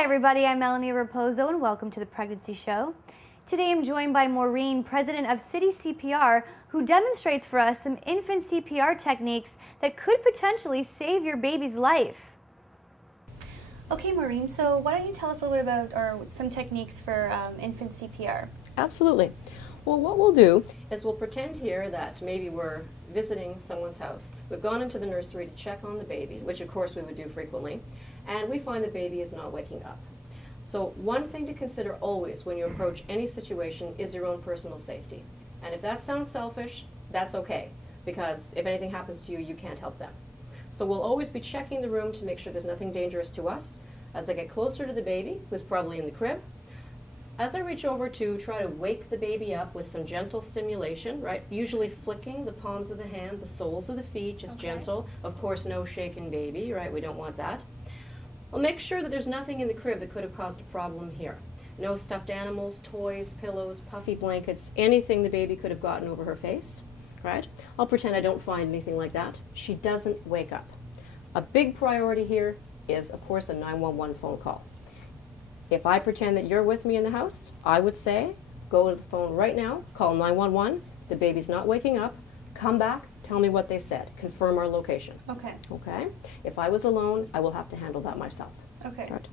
Hi everybody, I'm Melanie Raposo and welcome to the Pregnancy Show. Today I'm joined by Maureen, president of City CPR, who demonstrates for us some infant CPR techniques that could potentially save your baby's life. Okay Maureen, so why don't you tell us a little bit about some techniques for infant CPR? Absolutely. Well, what we'll do is we'll pretend here that maybe we're visiting someone's house. We've gone into the nursery to check on the baby, which of course we would do frequently, and we find the baby is not waking up. So one thing to consider always when you approach any situation is your own personal safety. And if that sounds selfish, that's okay, because if anything happens to you, you can't help them. So we'll always be checking the room to make sure there's nothing dangerous to us. As I get closer to the baby, who's probably in the crib, as I reach over to try to wake the baby up with some gentle stimulation, right, usually flicking the palms of the hand, the soles of the feet, just gentle. Of course, no shaken baby, right, we don't want that. I'll make sure that there's nothing in the crib that could have caused a problem here. No stuffed animals, toys, pillows, puffy blankets, anything the baby could have gotten over her face, right? I'll pretend I don't find anything like that. She doesn't wake up. A big priority here is, of course, a 911 phone call. If I pretend that you're with me in the house, I would say, go to the phone right now, call 911, the baby's not waking up, come back, tell me what they said, confirm our location. Okay. Okay? If I was alone, I will have to handle that myself. Okay. Right.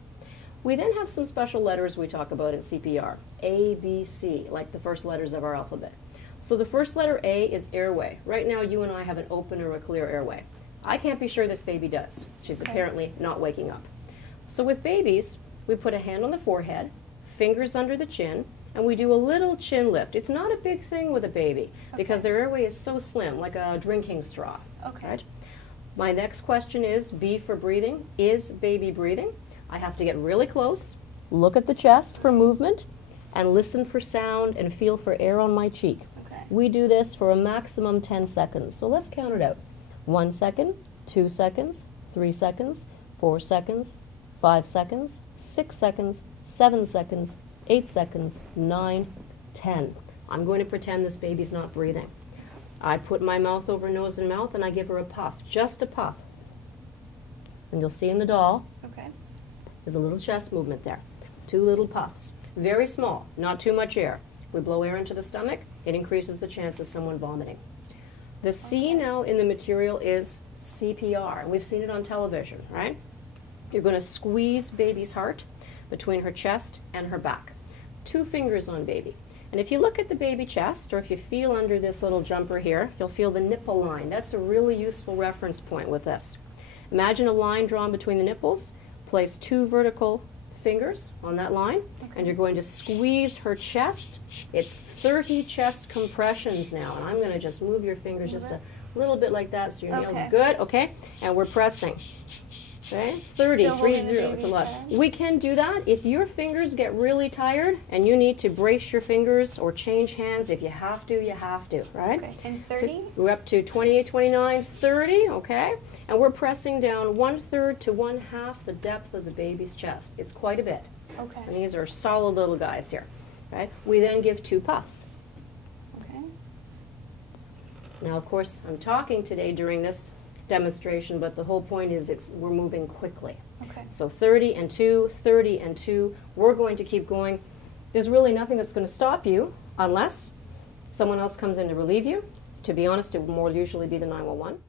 We then have some special letters we talk about in CPR, A, B, C, like the first letters of our alphabet. So the first letter A is airway. Right now you and I have an open or a clear airway. I can't be sure this baby does. She's apparently not waking up. So with babies, we put a hand on the forehead, fingers under the chin, and we do a little chin lift. It's not a big thing with a baby because their airway is so slim, like a drinking straw. Okay. Right? My next question is, B for breathing. Is baby breathing? I have to get really close, look at the chest for movement, and listen for sound and feel for air on my cheek. Okay. We do this for a maximum 10 seconds. So let's count it out. 1 second, 2 seconds, 3 seconds, 4 seconds, 5 seconds, 6 seconds, 7 seconds, 8 seconds, 9, 10. I'm going to pretend this baby's not breathing. I put my mouth over nose and mouth and I give her a puff, just a puff. And you'll see in the doll, there's a little chest movement there. 2 little puffs. Very small, not too much air. If we blow air into the stomach, it increases the chance of someone vomiting. The C now in the material is CPR. We've seen it on television, right? You're going to squeeze baby's heart between her chest and her back. 2 fingers on baby. And if you look at the baby chest, or if you feel under this little jumper here, you'll feel the nipple line. That's a really useful reference point with this. Imagine a line drawn between the nipples. Place 2 vertical fingers on that line, and you're going to squeeze her chest. It's 30 chest compressions now, and I'm going to just move your fingers just a little bit like that so your nail's good, okay? And we're pressing. Okay, 30, 30, it's a lot. We can do that if your fingers get really tired and you need to brace your fingers or change hands. If you have to, right? Okay, and 30? We're up to 28, 29, 30, okay? And we're pressing down 1/3 to 1/2 the depth of the baby's chest. It's quite a bit. Okay. And these are solid little guys here, right? We then give 2 puffs. Okay. Now, of course, I'm talking today during this demonstration, but the whole point is we're moving quickly. Okay. So 30 and 2, 30 and 2, we're going to keep going. There's really nothing that's going to stop you unless someone else comes in to relieve you. To be honest, it will more usually be the 911.